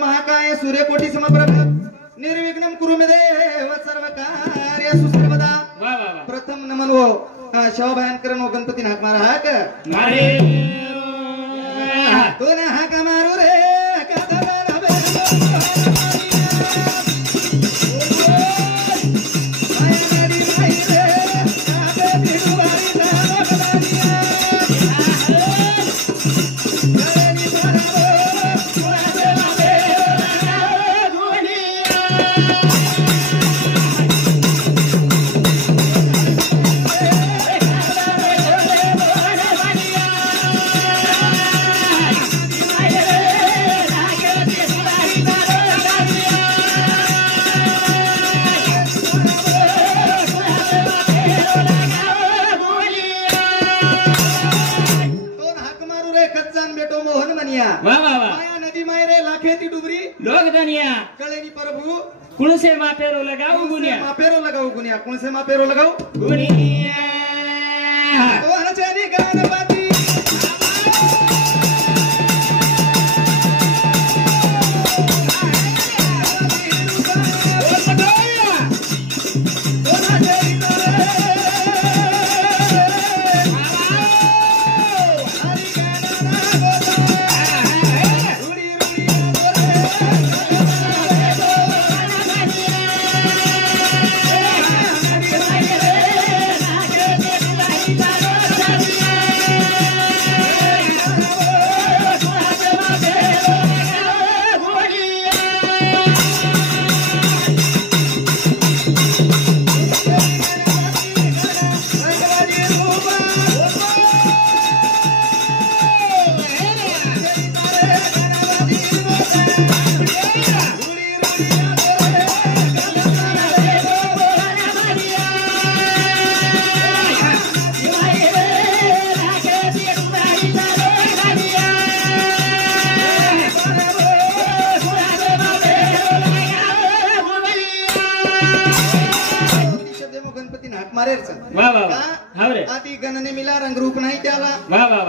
महाकाय सूर्यकोटी समप्रभ निर्विघ्नं कुरु मे देव सर्व कार्येषु सर्वदा प्रथम नमन वो शोभायंकर नो गणपती हाक मारा हाक मारे तो ना हाक मारू रे कुणसे मापेरो लगाओ गुनिया कुणसे मापेरो लगाओ गुनिया तो अनचनी गणपति आधी गणने मिला रंगरूप नाही त्याला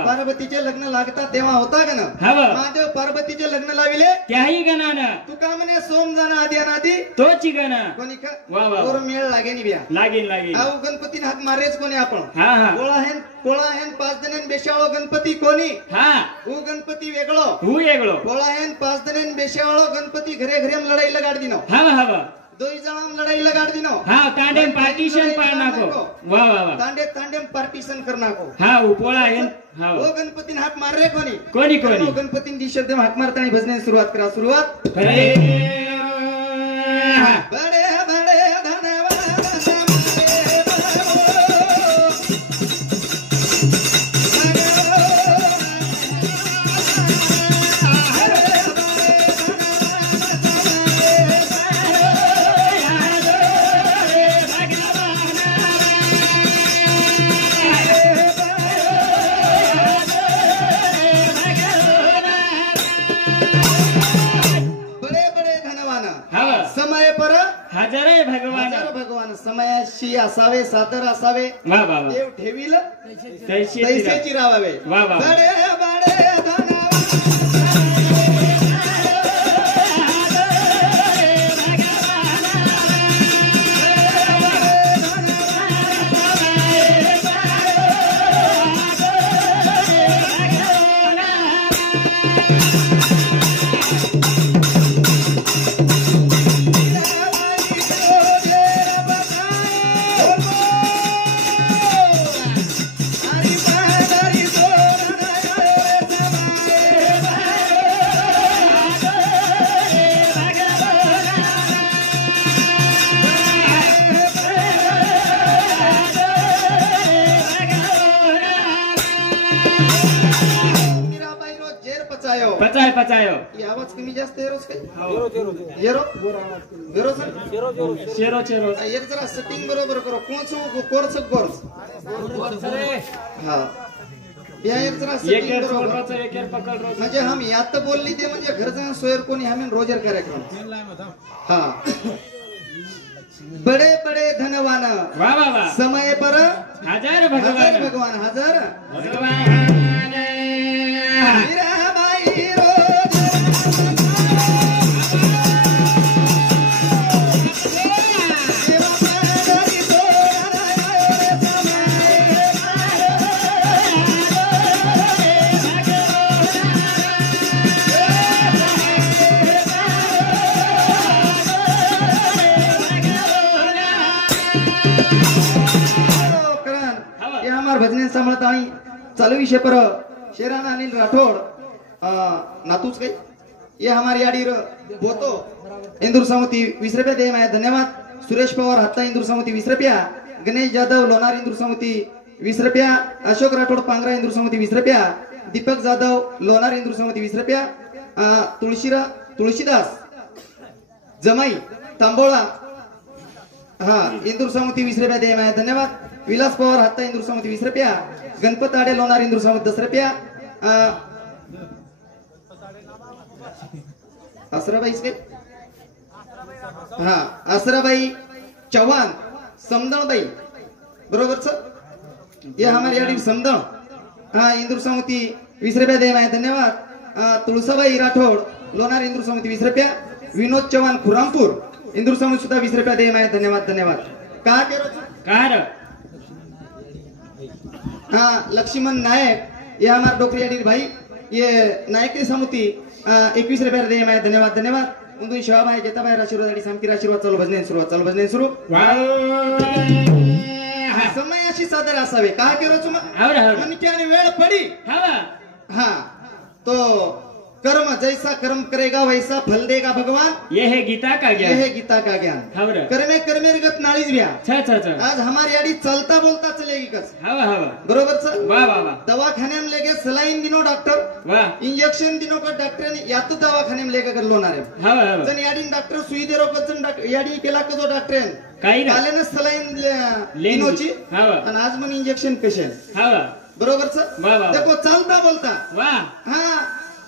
पार्वतीचे लग्न लागतात तेव्हा होता गण महादेव पार्वतीचे लग्न लाविले त्याही गणानं तू का म्हणे सोम जण आधी अनादी तोची गण कोणी का मेळ लागेल बिया लागेल अहो गणपती हाक मारेच कोणी आपण कोळा हेन 5 जण बेशाळो गणपती कोणी हू गणपती वेगळो कोळा हेन 5 जण बेशाळो गणपती घरे घरे लढाई लगाड दिनो दोई जणाम लढाई लगाड दिनो तांडेम पार्टीशन पाडनाको तांडेम पार्टीशन करनाको पोळा हेन ओ गणपती हाक मार रे कोणी गणपती दी शब्द हाक मारताना भजने सुरुवात करा सुरुवात बडे बडे भगवान समयाशी असावे सादर असावे देव ठेवील तैसेची राहावे बडे बडे पचायो आवाज कमी जास्त येरोस काय येरो जरा सेटिंग बरोबर करो कोर्स जरा सेटिंग म्हणजे हम यात बोलली ते म्हणजे घरचं सोयर कोणी आम्ही रोजर कार्यक्रम बड़े बड़े धनवान समय पर हजार भगवान मीराबाई रोज चालू विषय पर शेराना अनिल राठौड़ नातूच कई ये हमारी आड़ी बोतो इंदूर सामुती 20 रुपया दे मैं धन्यवाद। सुरेश पवार हत्ता इंदूर सामुती 20 रुपया। गणेश जाधव लोणार इंदूर सामुती 20 रुपया। अशोक राठौड़ पांगरा इंदूर सामुती 20 रुपया। दीपक जाधव लोणार इंदूर सामुती 20 रुपया। तुळशीदास जमाई तांबोळा हा इंदूर सामुती 20 रुपया दे मैं धन्यवाद। विलास पवार हत्ता इंदूर सामुती 20 रुपया। गणपत आडे लोणार इंदूर सामुती 10 रुपया। असराबाई हा असराबाई चव्हाण समदळबाई बरोबर सर ये हमारी आड़ी समदळ हा इंदूर सामुती 20 रुपया दे मैं धन्यवाद। तुळसाबाई राठौड़ लोणार इंदूर सामुती 20 रुपया। विनोद चव्हाण खुरामपूर इंदूर सामुती सुद्धा 20 रुपया दे मैं धन्यवाद धन्यवाद। का हाँ लक्ष्मण नायक ये हमारे डोकरी आड़ी भाई ये नायक की सामुती 21 रुपया दे मैं धन्यवाद धन्यवाद। उंदू शिवाबाई जेताबाई आशीर्वाद सामकी आशीर्वाद चालू भजने सुरू समय अशी सादर असावे का केरोच मनिक्याने वेळ पडी हा तो कर्म जैसा कर्म करेगा वैसा फल देगा भगवान ये है गीता का ज्ञान। ये है गीता का ज्ञान। कर्मे कर्मे रगत नाळीच व्या आज हमारी आड़ी चलता बोलता चलेगी कस बरोबर सर वाह वाह वाह। दवाखाने में लेके सलाइन दिनो डॉक्टर वाह इंजेक्शन दिनो का डॉक्टर ने या तो दवाखाने में लेकर लोनारे जन याडी डॉक्टर सुई दे रो कचन याडी केला का जो डॉक्टर काही कालेने सलाइन लिनोची आणि आज मन इंजेक्शन कशे बरोबर सर देखो चलता बोलता वाह हाँ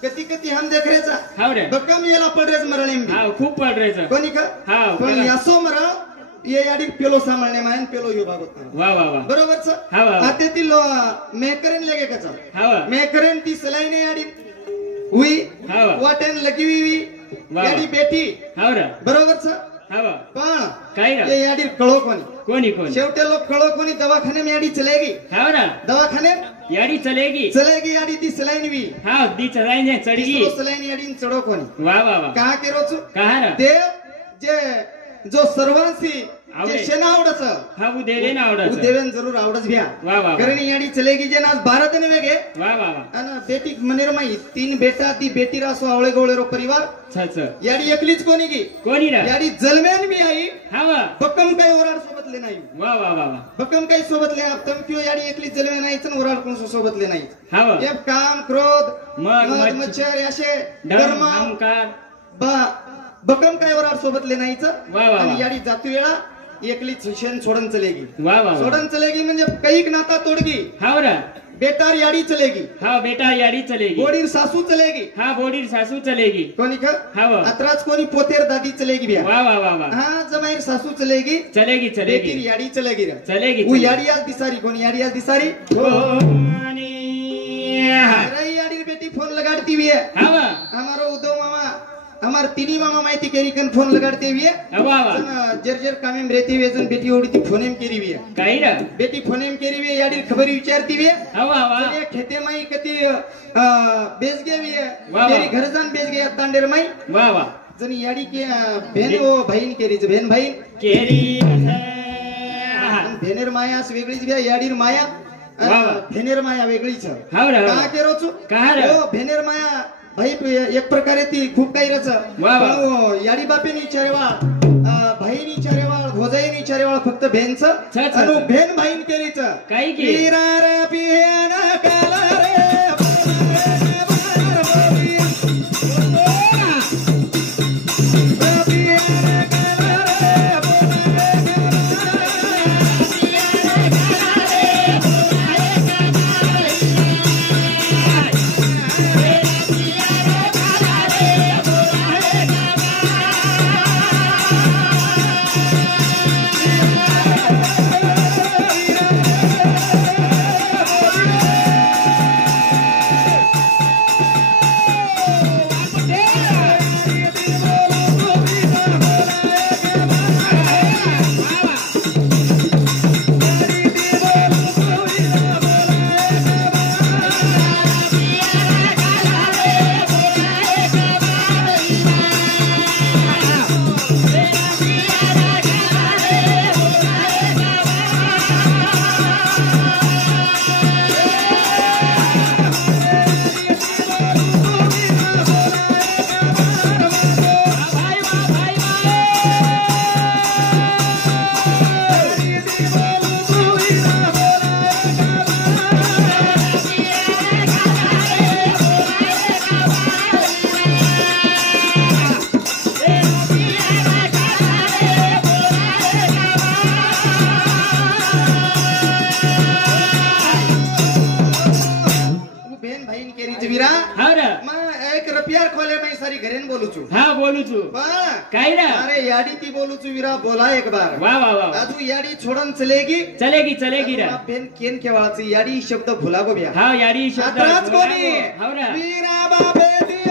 कती कती हम देख रहे बक्कम याला पडरेच मरणे खूप पडरेच कोणी का पण यासो मर ये याडी पेलो सांभाळणे मायन पेलो यो भागवत वाह वाह वाह बरोबर सर आते ती लो मेकरन लेगे कचा मेकरन ती सलाईने याडी हुई वाटेन लगी हुई याडी बेटी बरोबर सर पण काय ये याडी कळो कोणी शेवटे लोक कळो कोणी दवाखाने में याडी चलेगी दवाखाने याडी चलेगी याडी ती सलाईन वी हाँ दी चलाईने चढगी सलाईन याडी चढो कोणी वाह वाह वाह। का केरोचू कहा देव जे जो सर्वांसी जे शेना आवडच हा वो देवेन आवडच देवेन जरूर आवडच घ्या वाह वाह। कारण याडी चलेगी जे आज 12 दिन वेगे वाह वाह वाह। आणि बेटी मनेर माई 3 बेटा ती बेटी रासो आवळे गोळेरो परिवार याडी एकलीच कोणी की कोणी रा याडी जलमेन मी आई हावा बक्कम काही ओराड सोबतले नाही वाह वाह वाह। बक्कम काही सोबतले तम किंवा याडी एकलीच जलमेन नाही तर ओराड कोण सोबतले नाही हावा हे काम क्रोध मग मच्छर असे धर्म अहंकार बक्कम काही ओराड सोबतले नाहीच वाह वाह। आणि याडी जाती वेळा एकली शेण सोडन चलेगी वाह वाह। सोडन चलेगी म्हणजे कैक नाता तोडगी हाव रा बेटार याडी चलेगी हाँ बेटा याडी चलेगी। बोडीर सासू चलेगी हाँ बोडीर सासू चलेगी कोणी का हाव अत्राच कोणी पोतेर दादी चलेगी भैया वाह वाह वाह वाह। हाँ जमाईर सासू चलेगी बेटीर याडी चलेगी वो याडी आज दिसारी कोणी याडी आज दिसारी याडी बेटी फोन लगाड़ती हुई है हमारो उद्धव मामा हमारे तीनी मामा माहिती केरी कन फोन लगाड़ते हुए जर्जर कामे में रहते हुए जन बेटी ओड़ी थी फोने में केरी हुई है काही रा बेटी फोने में केरी हुई है याडी खबर विचारती हुई है खेते माई कती बेच गए हुई है मेरी घर जान बेच गया तांडेर माई वाह वाह जन याडी के बहन वो बहन केरी बहन भाई केरी बहनेर माया वेगळीच घ्या याडीर माया भेनेर माया वेगळीच का केरोचू भेनेर माया भाई एक प्रकारे ती खूप काही रच याडी बापीने विचारेवा भाईनी विचारेवा भोजाईनी विचारेवा फक्त भेनच आणि भेन भाईन केरीच काही बोलू छू हाँ बोलू छू काई रा अरे याडी ती बोलू छू वीरा बोला एक बार वाह वाह वाह आजू याडी छोड़न चलेगी चलेगी चलेगी रा पेन केन केवाळाची याडी शब्द भुलागो बिया हाँ याडी शब्द आत्राच कोणी हाव रा वीरा बाबे ती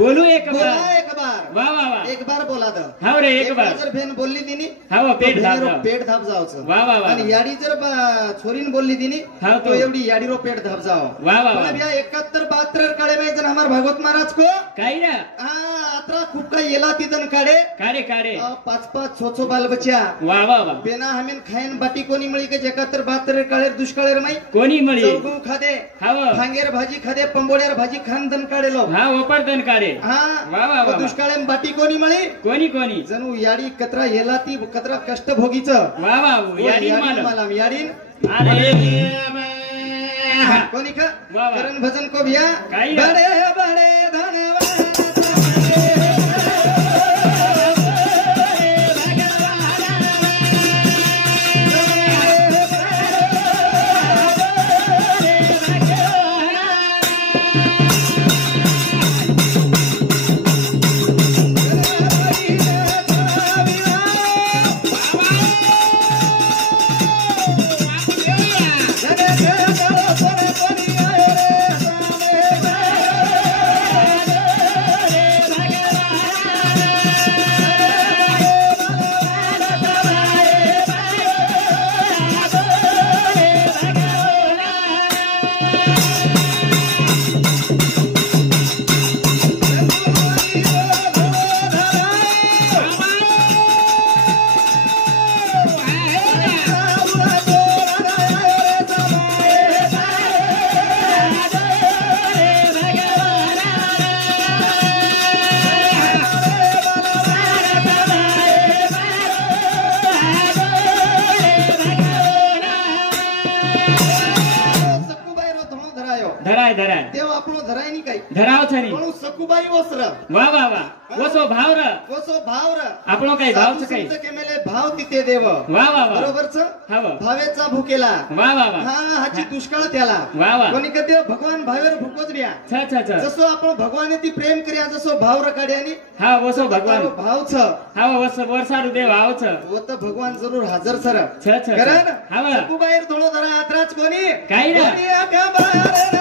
बोलू एक बार वाह वाह वाह एक बार बोला द हाव रे एक बार जर भेन बोलली दिनी हाव पेट धाप पेट धाप जावचं वाह वाह वाह आणि याडी जर छोरीन बोलली दिनी हाव तो एवढी याडी रो पेट धाप जाव वाह वाह मतलब या 71 72 काळे में जन हमार भागवत महाराज को काई रा हां अतरा खूप काही येला तिदन काढे कारे कारे 5-5 6 बाल बच्चा वाह वाह वाह बेना हमेन खायन बाटी कोणी मिळी के 71 72 काळे दुष्काळेर माई कोणी मिळी चौगू खादे हाव भांगेर भाजी खादे पंबोड्यार भाजी खान दन काढेलो हा ओपर दन काढे हां वाह वाह वाह दुष्काळेम बाटी कोणी मिळी कोणी कोणी जणू याडी कतरा येला ती कतरा कष्ट भोगीचं वाह वाह याडी मालम याडी अरे कोणी का वाह वाह करण भजन को भिया काई बड़े बड़े धनवान ધરાય ધરાય તેઓ આપણો ધરાય ની કઈ ધરાવ છે ની પણ સકુબાઈ વસ્ત્ર વાહ વાહ વાહ ઓસો ભાવ ર ઓસો ભાવ ર આપણો કઈ ભાવ છે કઈ કે મેલે ભાવ तिथे देव वाह वाह वाह बरोबर छ हाव भावेचा भुकेला वाह वाह वाह हा हाची दुष्काळ त्याला वाह वाह कोणी कधी भगवान भावेर भुकोच बिया छ छ छ जसो आपण भगवाने ती प्रेम कर्या जसो भाव रकाड्यानी हा ओसो भगवान भाव छ हा ओसो वरसारू देव आव छ वो तो भगवान जरूर हजर सर छ छ कारण हाव सकुबाईर थोडो जरा यात्राच कोणी काय रे कोणी आका बार भाई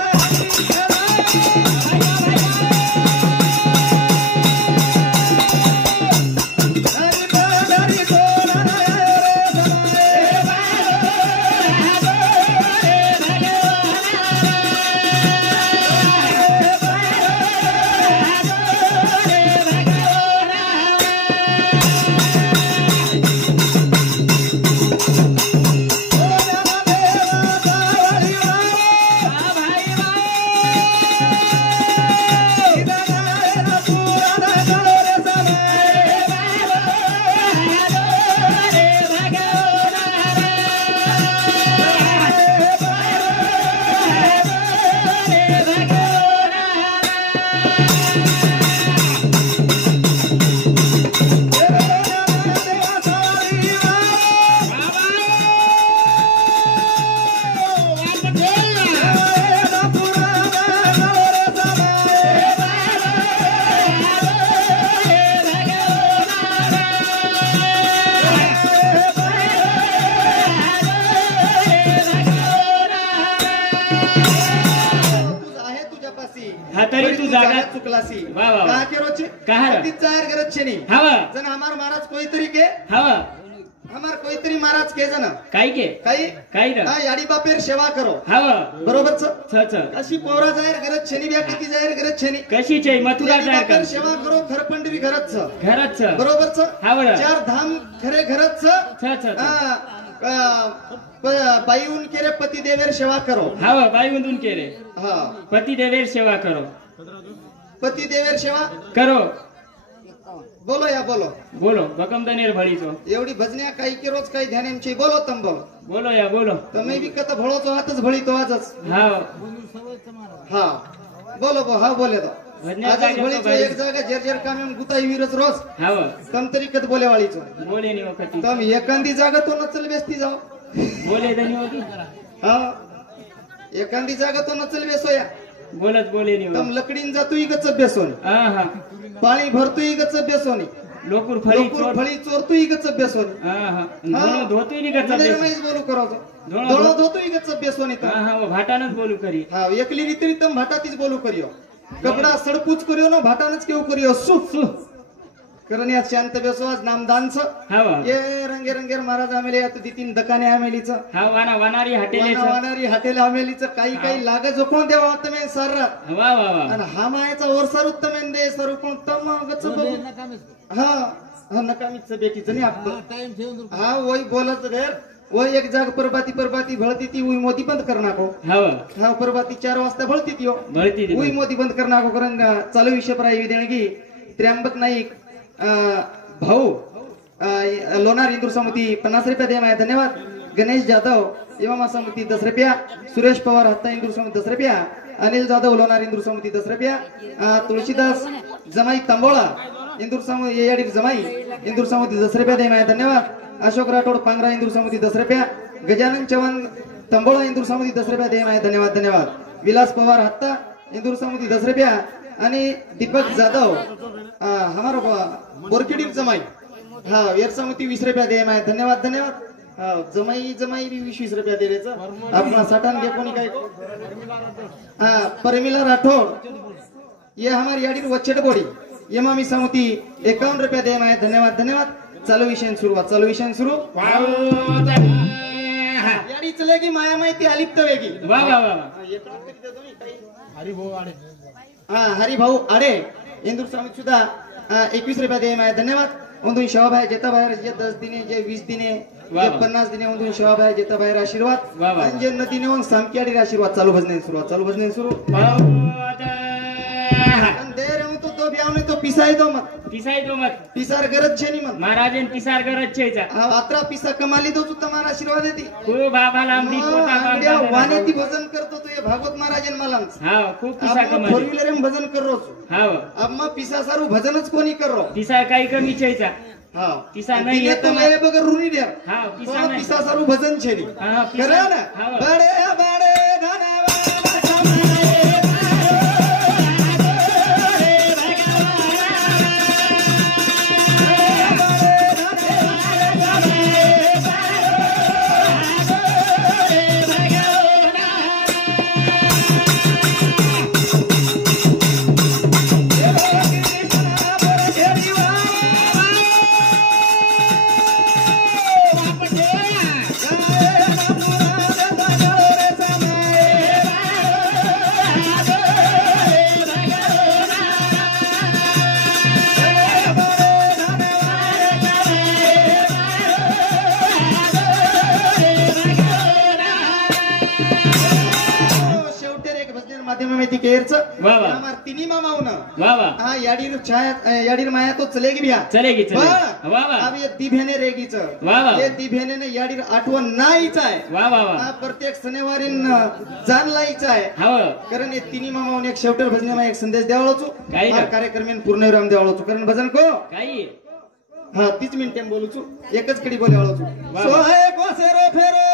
हा तरी तू जागा चुकलासी वा वा का केरो छे कहा ती जाहिर गरज छे नहीं हवा जन हमार महाराज कोई तरी के हवा हमार कोई तरी महाराज के जन काय के काय हा याडी बापेर सेवा करो हवा बरोबर छ अशी पोरा जाहीर गरज छे नहीं ब्या किती जाहीर गरज छे नहीं कशी छे मथुरा जाहीर कर सेवा करो खरपंडरी घरच बरोबर हवा चार धाम खरे घरच बाई उनके रे पति देवेर सेवा करो हवा बाई उनके रे हा पति देवेर सेवा करो पति देवेर सेवा करो बोलो या बोलो भकम दनेर भळी छो एवढी भजन्या काही की रोज काही ध्यान एमची बोलो तम बोलो या बोलो તમે બી કત ભળો છો હાથ જ ભળી તો આજ હા બોલો હા બોલે તો ભજન્યા આજ જ ભળી તો એક જગ્યા જેર કામ એમ ગુતાઈ વીરસ રોજ હા તમ તરીકત બોલે વાળી છો બોલે ની વખત તમ એકાંદી જાગા તો નચલ બેસતી જાઓ બોલે દની હોતી હા એકાંદી જાગા તો નચલ બેસો या बोले नहीं तम लकडीन जातो ही गच बेसोनी हां पाणी भरतो ही गच बेसोनी लोकुर फळी चोरतो ही गच बेसोनी हां दोनो धोतो ही गच बेसोनी मैज बोलू करो तो दोनो धोतो ही गच बेसोनी हां वो भाटानच बोलू करी हां एकली रीती तम भाटातीच बोलू करियो कपडा सडपूच करियो ना भाटानच केव करियो सु कारण या शांत बेसवास नामदानच हां ये रंगे महाराज आमेले आता तीन दकाने आमेलीच हां वानारी हॉटेल आमेलीच काही लाग जो कोण देवा तमे सर वा आणि हा मायचा ओरसर उत्तमेन दे सर कोण तम गच हां नकामीच बेटीच नाही आपलं हा वही बोलत रे वही एक जाग परबाती भळती ती उई मोदी बंद कर नाको हा परबाती 4 वाजता भळती ती उई मोदी बंद कर नाको कारण चालू विषय प्राय देणगी त्र्यंबक नाईक भाऊ लोणार इंदूर समिती 50 रुपये दे माया धन्यवाद गणेश जाधव इमामा समिती 10 रुपया सुरेश पवार हत्ता इंदूर समिती 10 रुपया अनिल जाधव लोणार इंदूर समिती 10 रुपया तुळशीदास जमाई तांबोळा इंदूर समिती येयाडी जमाई इंदूर समिती 10 रुपया दे माया धन्यवाद अशोक राठोड पांगरा इंदूर समिती 10 रुपया गजानन चव्हाण तांबोळा इंदूर समिती 10 रुपया दे माया धन्यवाद विलास पवार हत्ता इंदूर समिती 10 रुपया आणि दीपक जाधव हमारा बोरखेडी जमाई हाँ वेर समिति 20 रुपया दे मैं धन्यवाद हाँ जमाई भी 20 रुपया दे रहे अपना सटान के कोनी को हाँ परमिला राठौर ये हमारी याडी वच्चेट बोडी ये मामी समिति 51 रुपया दे मैं धन्यवाद चालू विषय शुरू याडी चलेगी माया माहिती अलिप्त वेगी हरी भाऊ आडे इंदूर समिति सुद्धा 21 रुपया दे मैं धन्यवाद उंदून शोभाई जेता बाहेर जे 10 दिने जे 20 दिने जे 50 दिने उंदून शोभाई जेता बाहेर आशीर्वाद आणि जे नदीने होऊन सामकीआडी आशीर्वाद चालू भजने सुरू देर हूं तो ब्यावने तो पिसाई दो मत पिसार गरज छे नी मत महाराजन पिसार गरज छे जा अत्रा पिसा कमाली दो तुम्हारा आशीर्वाद देती खूप आभाला आमदी पोता वानेती भजन करतो तो ये भागवत महाराजन मलांच हां खूप पिसा कमाली 4 व्हीलर में भजन कर रोज हां अब म पिसा सारू भजनच कोणी कर रो पिसा काही कमी छेचा हां पिसा नाही येत तो ले बगर रुनी दे हां पिसा सारू भजन छे नी करे ना बडे तिनी मामा याडीर माया तो चलेगी अब ये दिभेने रेगीच ये दिभेने ने याडीर आठवण नाहीच आहे प्रत्येक शनिवारी जाणलायच आहे कारण ये तिनी मामा एक शेवटर भजनेमा एक संदेश द्यावळोचो कार्यक्रम पूर्ण विराम द्यावळोचो कारण भजन को हाँ 30 मिनिट बोलूचो एकच कडी बोलावळोचो सोहे कोसेरो फेरो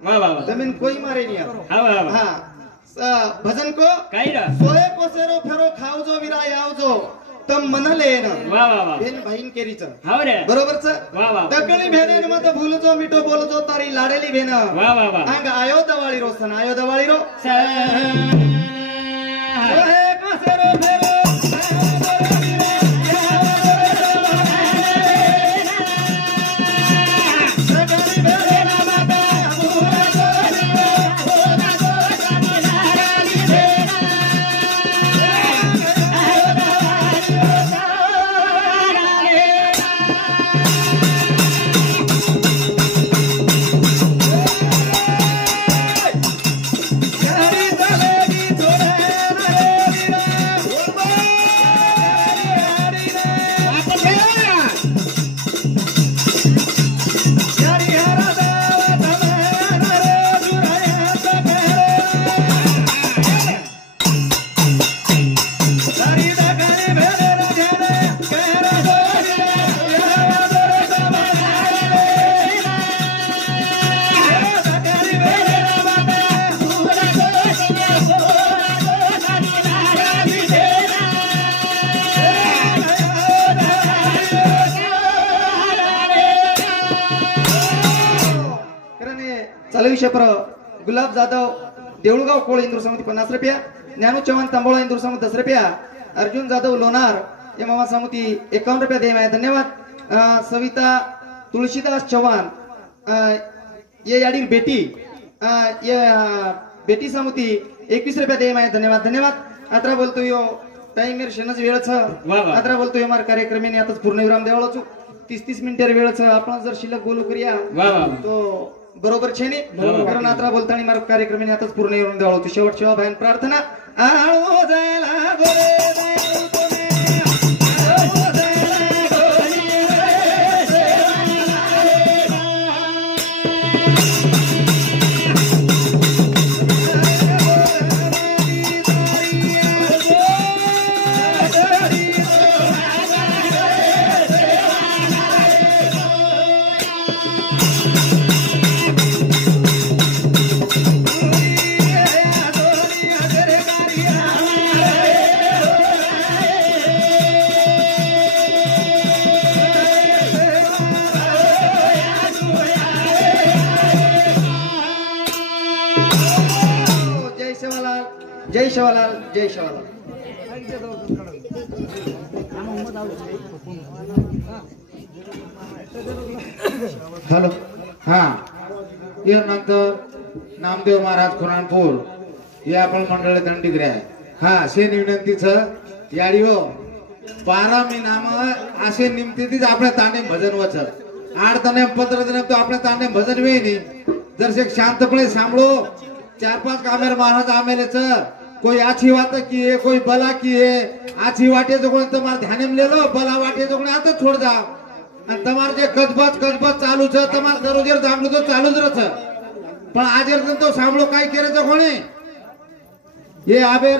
वाह वाह वाह તમે કોઈ મારે નહીં આવો. હા વાહ વાહ હા ભજન કો કઈ રા સોએ કોસેરો ફેરો ખાવજો વિરાય આવજો તમ મનલે ન વાહ વાહ વાહ બેન ભાઈન કેરી છે હાવ રે બરોબર છે વાહ વાહ દકણી બેન એન માં તો ભૂલજો મીઠો બોલજો તારી લાડેલી બેન વાહ વાહ વાહ આંગ આયો દવાળી રો સન આયો દવાળી રો સોએ કોસેરો ફેરો चालू विषय पर गुलाब जाधव देऊळगाव कोळ इंदूर समिती 50 रुपया ज्ञानू चव्हाण तांबोळा इंदूर समिती 10 रुपया अर्जुन जाधव लोणार ये मामा समिती 51 रुपया दे माय धन्यवाद सविता तुळशीदास चव्हाण ये याडी बेटी ये बेटी समिती 21 रुपया दे माय धन्यवाद धन्यवाद आता बोलतो यो टाइम मेर शेनच वेळ छ आता बोलतो मार कार्यक्रमाने आताच पूर्ण विराम देवाळो छु 30 मिनिटे वेळ छ आपण जर शिल्लक बोलू करूया तो बरोबर छे ने कारण आता बोलताना मार्ग कार्यक्रमाने आताच पूर्ण येऊन द्यावं होतो शेवट शेवा भाईन प्रार्थना आळो जायला गोरे जायला कोणे आळो जायला गोरे जय शिवलाल जय शिवलाल हॅलो हा यानंतर नामदेव महाराज खुरानपूर हे आपण मंडळी दंडिग्रे आहे हा असे विनंतीचं याडीओ 12 महिना असे निमतीच आपल्या ताने भजन वचत 8 दिन 15 दिन तो आपल्या ताने भजन वेणी जर से शांतपणे सांभळो 4-5 कामेर महाराज आमेलेच कोई आछी बात की है कोई बला की है आछी वाटे जो कोई तुम्हारे ध्यान में ले लो बला वाटे जो कोई आते छोड़ जाओ અને તમાર જે કજબજ ચાલુ છે તમાર દરરોજ સાંભળો તો ચાલુ જ રહે પણ આજે તો સાંભળો કાઈ કરે છે કોણે એ આબેર